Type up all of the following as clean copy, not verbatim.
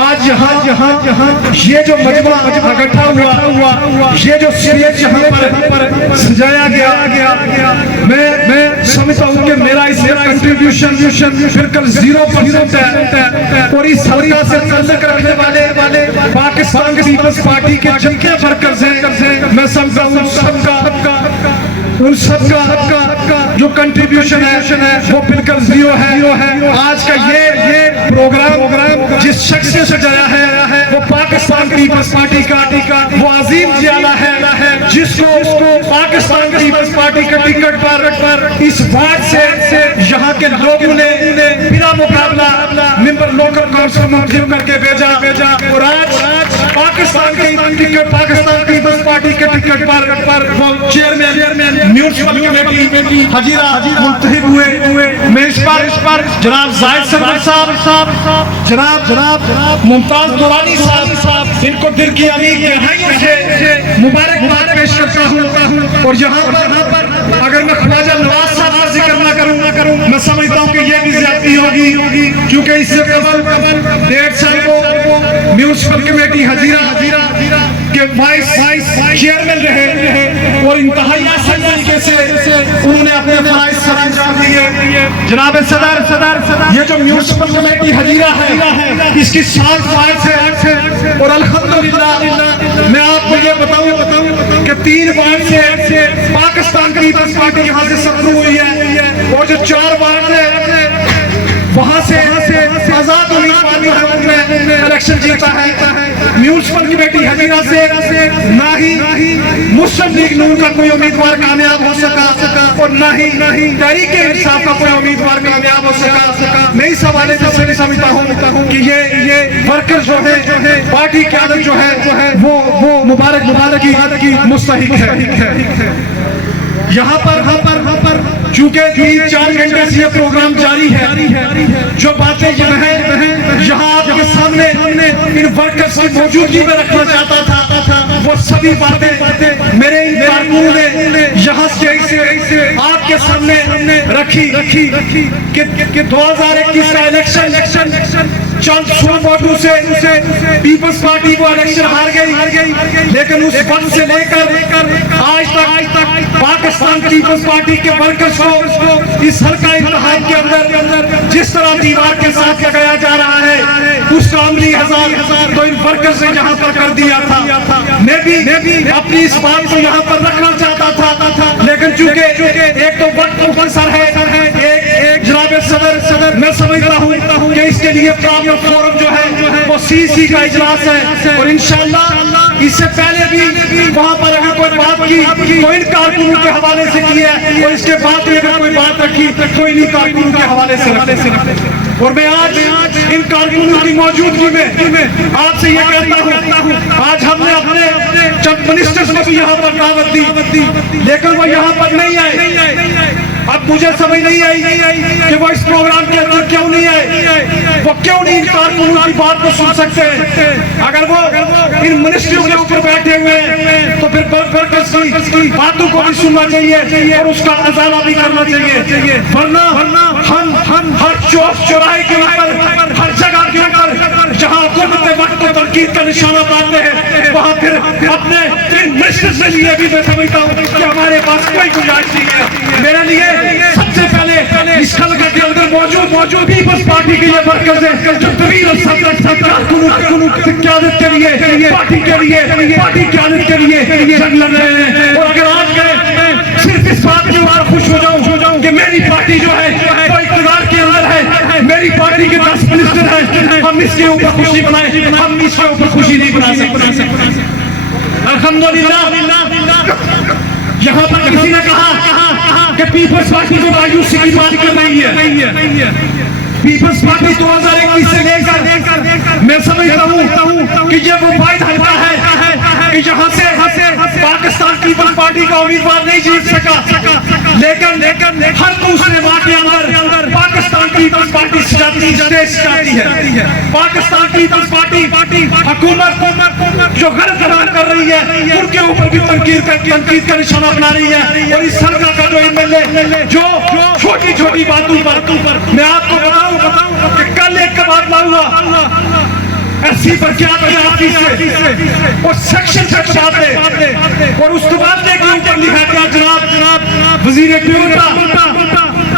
آج یہاں یہ جو مجمع اکٹھا ہوا، یہ جو اسٹیج یہاں پر سجایا گیا، میں سمجھتا ہوں کہ میرا اس میں کنٹریبیوشن بالکل 0% ہے، اور اس حلقہ سے تعلق رکھنے والے پاکستان پیپلز پارٹی کے جتنے ورکرز ہیں، میں سمجھتا ہوں ان سب کا جو کنٹریبیوشن ہے وہ بالکل 0 ہے۔ آج کا یہ پروگرام جس شخص سے سجایا ہے وہ پاکستان پیپلز پارٹی کا وہ عظیم جیالہ ہے، جس کو پاکستان پیپلز پارٹی کے ٹکٹ پر اس وارڈ سے یہاں کے لوگوں نے بنا مقابلہ ممبر لوکل کونسل منتخب کر کے بھیجا، اور آج پاکستان پیپلز پارٹی کے ٹکٹ پر وہ چیئرمین میونسپل کمیٹی حجیرہ منتخب ہوئے۔ میں اس پر جناب زاہد سرور صاحب، جناب ممتاز دورانی صاحب، ان کو دل کی امیر گہرائیوں سے مبارکباد پیش کرتا ہوں، اور یہاں پر اگر میں خواجہ نواز صاحب کا ذکر نہ کروں، میں سمجھتا ہوں کہ یہ بھی زیادتی ہوگی، کیونکہ اس سے قبل 1.5 سال کو میونسپل کمیٹی حجیرہ کے وائس چیئرمین رہے، اور انتہائی احسن طریقے سے انہوں نے اپنے فرائض سر انجام دیے۔ جناب صدر، یہ جو میونسپل کمیٹی حجیرہ ہے، اس کی 7 وارڈ ہے، اور الحمدللہ میں آپ کو یہ بتاؤں کہ 3 وارڈ سے پاکستان پیپلز پارٹی یہاں سے سفر ہوئی ہے، اور جو 4 وارڈ ہے وہاں سے آزاد امیدوار جو ہے نے الیکشن جیتا ہے۔ میونسپل کمیٹی حجیرہ سے نہ ہی مسلم لیگ نون کا کوئی امیدوار کامیاب ہو سکا، اور نہ ہی تحریک انصاف کا کوئی امیدوار کامیاب ہو سکا۔ میں اس حوالے سے سمجھتا ہوں کہ یہ ورکر جو ہے، پارٹی قیادت جو ہے وہ مبارک کی مستحق ہے۔ یہاں پر چونکہ 3-4 گھنٹے سے یہ پروگرام جاری ہے، جو باتیں یہاں آپ کے سامنے ان ورکرز کی موجودگی میں رکھنا چاہتا تھا، وہ سبھی باتیں میرے ان کارکنوں نے یہاں سے آپ کے سامنے رکھی کہ 2021 کا الیکشن چند سو ووٹوں سے پیپلز پارٹی کو الیکشن ہار گئی، لیکن اس وقت سے لے کر آج تک پاکستان پیپلز پارٹی کے ورکرز کو اس حلقہ انتخاب کے اندر جس طرح دیوار کے ساتھ لگایا جا رہا ہے، اس کا عملی ہزار تو ان ورکرز نے یہاں پر کر دیا تھا۔ میں بھی اپنی اس بات کو یہاں پر رکھنا چاہتا تھا، لیکن چونکہ ایک تو وقت مختصر ہے، ایک جناب صدر میں سمجھتا ہوں کہ اس کے لیے پراپر فورم جو ہے وہ CC کا اجلاس ہے، اور انشاءاللہ اس سے پہلے بھی وہاں پر اگر کوئی بات کی تو ان کارکنوں کے حوالے سے کی ہے، اور اس کے بعد بھی اگر کوئی بات رکھی تو انہی کارکنوں کے حوالے سے رکھے۔ اور میں آج ان کارکنوں کی موجودگی میں آپ سے یہ کہتا ہوں، آج ہم نے اپنے چند منسٹرز کو بھی یہاں پر دعوت دی، لیکن وہ یہاں پر نہیں آئے۔ اب مجھے سمجھ نہیں آئی کہ وہ اس پروگرام کے اندر کیوں نہیں آئے، وہ کیوں نہیں ان کارکنوں کی بات کو سن سکتے۔ اگر وہ ان منسٹریوں کے اوپر بیٹھے ہوئے ہیں تو پھر ورکرز کی باتوں کو بھی سننا چاہیے اور اس کا ازالہ بھی کرنا چاہیے، ورنہ ہم ہر چوک چوراہے کے اوپر، ہر جگہ کے اوپر جہاں حکومت وقت کو تنقید کا نشانہ پاتے ہیں، وہاں پھر اپنے ان منسٹرز کے لیے بھی میں سمجھتا ہوں کہ ہمارے پاس کوئی گنجائش نہیں ہے۔ میرے لیے سب سے پہلے اس حلقے کے اندر موجود پیپلز پارٹی کے یہ ورکرز ہیں جو طویل کارکنوں کی قیادت کے لیے، پارٹی قیادت کے لیے جنگ لڑ رہے ہیں۔ اور اگر آج میں صرف اس بات کے بعد خوش ہو جاؤں کہ میری پارٹی جو ہے وہ اقتدار کے اندر ہے، میری پارٹی کے 10 منسٹر ہیں، ہم اس کے اوپر خوشی منائیں، ہم اس کے اوپر خوشی نہیں بنا سکتے۔ الحمدللہ یہاں پر کسی نے کہا کہ پیپلز پارٹی کو مایوسی کی بات کر رہی ہے۔ پیپلز پارٹی 2021 سے لے کر میں سمجھتا ہوں کہ یہ وہ واحد حلقہ ہے کہ یہاں سے پاکستان پیپلز پارٹی کا امیدوار نہیں جیت سکا، لیکن ہر دوسرے واقعے کے اندر پاکستان پیپلز پارٹی سجاتی ہے۔ پاکستان پیپلز پارٹی حکومت جو غلط بیان کر رہی ہے ان کے اوپر بھی تنقید کا نشانہ بنا رہی ہے، اور اس حلقہ کا جو MLA جو چھوٹی باتوں پر میں آپ کو بتاؤں کہ کل ایک تبادلہ ہوا SSC پر کیا آفس سے اور سیکشن تک باتیں اور اس تبادلے کے اوپر لکھا گیا جناب وزیر ڈیوٹا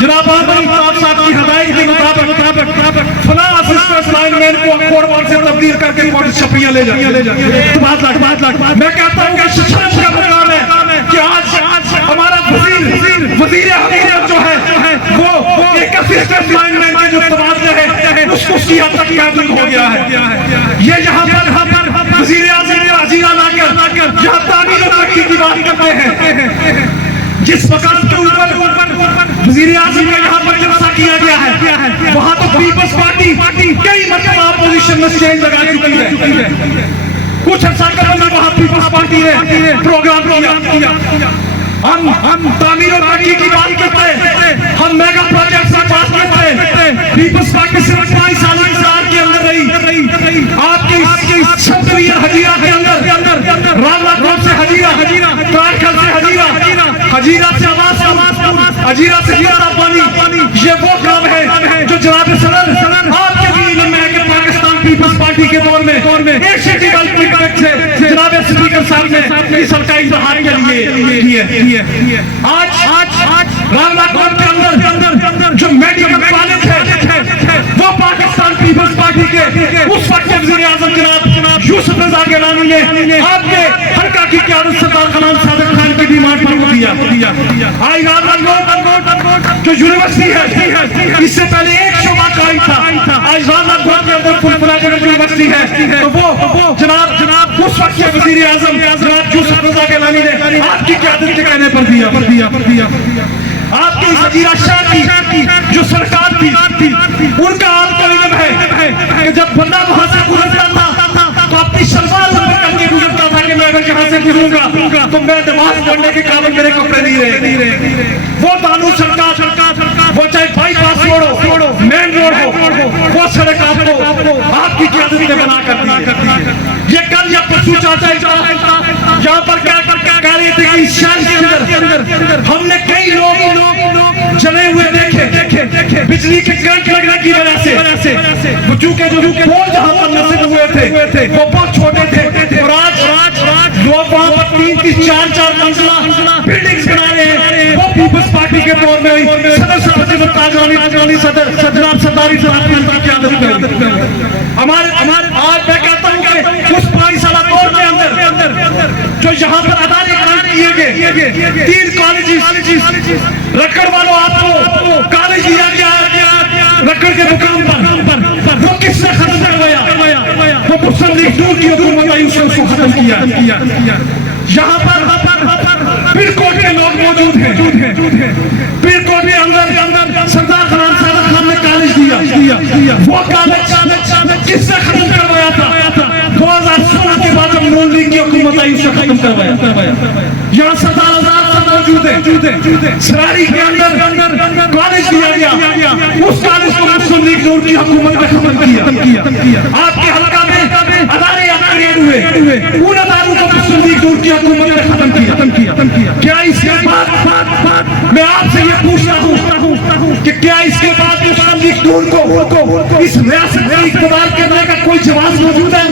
جناب آمد صاحب کی ہدایت کے مطابق فلاں اسسٹنٹ لائن مین کو اکوڑ وان سے تبدیل کر کے موٹر چھپیاں لے جائیں تبادلہ میں کہتا ہوں کہ شرم کا مقام ہے کہ آج ہمارا وزیر حکومت جو ہے وہ ایک اسسٹنٹ لائن مین کے جو تبادلے ہیں اس کو کی حد تک محدود ہو گیا ہے یہ یہاں پر وزیر اعظم کا عزیزہ لا کر جہاں تعمیر ترقی کی بات کرتے ہیں جس مقام کے اوپر وزیر اعظم کا یہاں پر جلسہ کیا گیا ہے وہاں تو پیپلز پارٹی کئی مرتبہ اپوزیشن میں اسٹینڈ لگا چکی ہے کچھ عرصہ قبل وہاں پیپلز پارٹی نے پروگرام کیا ہم تعمیر و ترقی کی بات کرتے ہیں ہم میگا پروجیکٹس کی بات کرتے ہیں پیپلز پارٹی صرف 5 سال انتظار کے اندر رہی آپ کے چھتویر ہجیرہ کے اندر رالا کوٹ سے ہجیرہ کارکل سے ہجیرہ سے آواز ہجیرہ سے زیادہ پانی یہ وہ کام ہے جو جناب صدر آپ کے بھی علم ہے کہ پاکستان پیپلز پارٹی کے دور میں ایشیا ڈیولپمنٹ ایکٹ سے جناب اسپیکر صاحب نے اس کا اظہار کے لیے آج رالا کوٹ کے اندر جو میڈیکل کالج ہے وہ پاکستان پیپلز پارٹی کے اس وقت وزیر اعظم جناب یوسف رضا گیلانی نے آپ کے حلقہ کی قیادت سردار غلام صادق خان کی ڈیمانڈ پر وہ دیا آئی رالا کوٹ جو یونیورسٹی ہے اس سے پہلے ایک شعبہ قائم تھا آج رالا کوٹ کے اندر فل فلیجڈ یونیورسٹی ہے تو وہ جناب اس وقت کے وزیر اعظم جناب یوسف رضا گیلانی نے آپ کی قیادت کے کہنے پر دیا آپ کی حجیرہ شاہ کی جو سرکار تھی ان کا آپ کو علم ہے کہ جب بندہ وہاں سے گزرتا تھا تو اپنی شلوار پر کر کے گزرتا تھا کہ میں اگر یہاں سے گزروں گا تو میں نماز پڑھنے کے قابل میرے کپڑے نہیں رہے وہ بانو سرکار وہ چاہے بائی پاس روڈ ہو مین روڈ ہو وہ سڑک آپ کی قیادت میں بنا کر دی یہ کل یا پرسوں چاہتا ہے یہاں پر کہہ رہے تھے کہ اس شہر کے اندر ہم نے کئی لوگ جلے ہوئے دیکھے بجلی کے کرنٹ لگنے کی وجہ سے وہ چونکہ جو پول جہاں پر نصب ہوئے تھے وہ بہت چھوٹے تھے اور آج لوگ وہاں پر 3-4 منزلہ بلڈنگز بنا رہے ہیں وہ پیپلز پارٹی کے دور میں صدر صاحب تاجرانی صدر جناب سرداری صاحب کی قیادت میں ہمارے آج میں کہتا ہوں کہ اس 5 سالہ دور کے اندر جو یہاں پر ادارے قائم کیے گئے 3 کالجز رکڑ والوں آپ کو کالج دیا گیا رکڑ کے مقام پر وہ کس نے ختم کروایا وہ مسلم لیگ نون کی حکومت آئی اس کو ختم کیا یہاں پر پیر کوٹ کے لوگ موجود ہیں پیر کوٹ کے اندر سردار غلام صادق خان نے کالج دیا وہ کالج کس نے ختم کروایا تھا 2016 کے بعد جب نون لیگ کی حکومت آئی اس نے ختم کروایا یہاں سردار آزاد موجود ہے سراری کے اندر کالج دیا گیا اس کالج کو مسلم لیگ نون کی حکومت نے ختم کیا آپ کے حلقہ میں ادارے کریٹ ہوئے ان اداروں کو مسلم لیگ نون کی حکومت نے ختم کیا کیا اس کے بعد میں آپ سے یہ پوچھتا ہوں کہ کیا اس کے بعد مسلم لیگ نون کو اس ریاست میں اقتدار کرنے کا کوئی جواز موجود ہے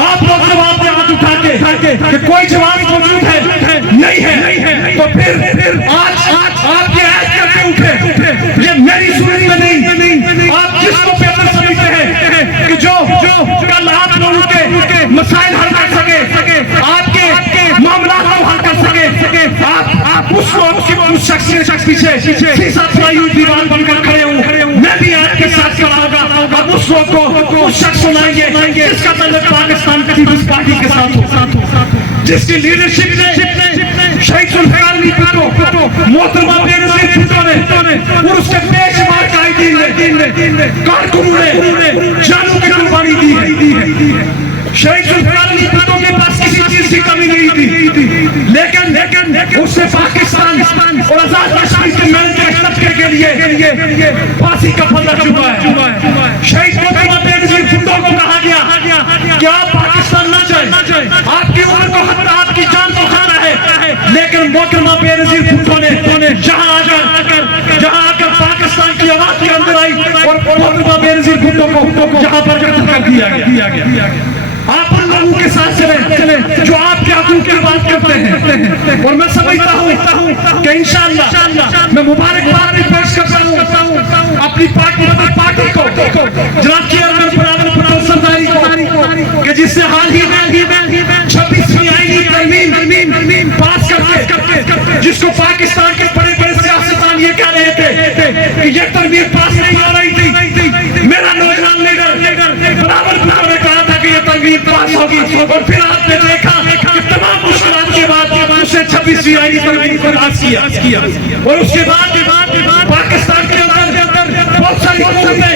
آپ لوگ جواب دیں ہاتھ اٹھا کے کہ کوئی جواز موجود ہے نہیں ہے تو پھر آج آپ یہ عہد کر کے اٹھے یہ میری سننی میں نہیں آپ جس کو بہتر سمجھتے ہیں کہ جو کل آپ لوگوں کے مسائل حل کر سکے آپ کے معاملات کو حل کر سکے آپ اس کو اس شخص پیچھے سیسا پھلائی ہوئی دیوار بن کر کھڑے ہوں میں بھی آپ کے ساتھ کھڑا ہوگا اب اس لوگ کو اس شخص کو لائیں گے جس کا تعلق پاکستان پیپلز پارٹی کے ساتھ ہو جس کی لیڈرشپ نے شہید ذوالفقار علی بھٹو محترمہ بینظیر بھٹو نے اور اس کے پیشوا قائدین نے کارکنوں نے جانوں کی قربانی دی ہے شہید ذوالفقار علی بھٹو کے پاس کسی چیز کی کمی نہیں تھی لیکن اس نے پاکستان اور آزاد کشمیر کے مین کے طبقے کے لیے پھانسی کا پھندا چکا ہے شہید محترمہ بینظیر بھٹو کو کہا گیا کہ آپ پاکستان نہ جائیں آپ کی عمر کو خطرہ آپ کی جان کو خطرہ ہے لیکن محترمہ بینظیر بھٹو نے جہاں آ کر پاکستان کی آواز کے اندر آئی اور محترمہ بینظیر بھٹو کو جہاں پر قتل کر دیا گیا. آپ ان لوگوں کے ساتھ چلیں جو آپ کے حقوق کی بات کرتے ہیں, اور میں سمجھتا ہوں کہ انشاءاللہ میں مبارکباد بھی پیش کرتا ہوں اپنی پارٹی کو, جناب چیئرمین پراول سرداری کو, کہ جس سے حال ہی میں 26ویں آئینی ترمیم پاس کرتے, جس کو پاکستان کے بڑے بڑے سیاستدان یہ کہہ رہے تھے کہ یہ ترمیم پاس نہیں ہو رہی تھی. میرا نوجوان لیڈر پراول نے کہا تھا کہ یہ ترمیم پاس ہوگی, اور پھر آپ نے دیکھا کہ تمام مشکلات کے بعد اسے 26ویں آئینی ترمیم پاس کیا, اور اس کے بعد پاکستان کے اندر بہت ساری حکومتیں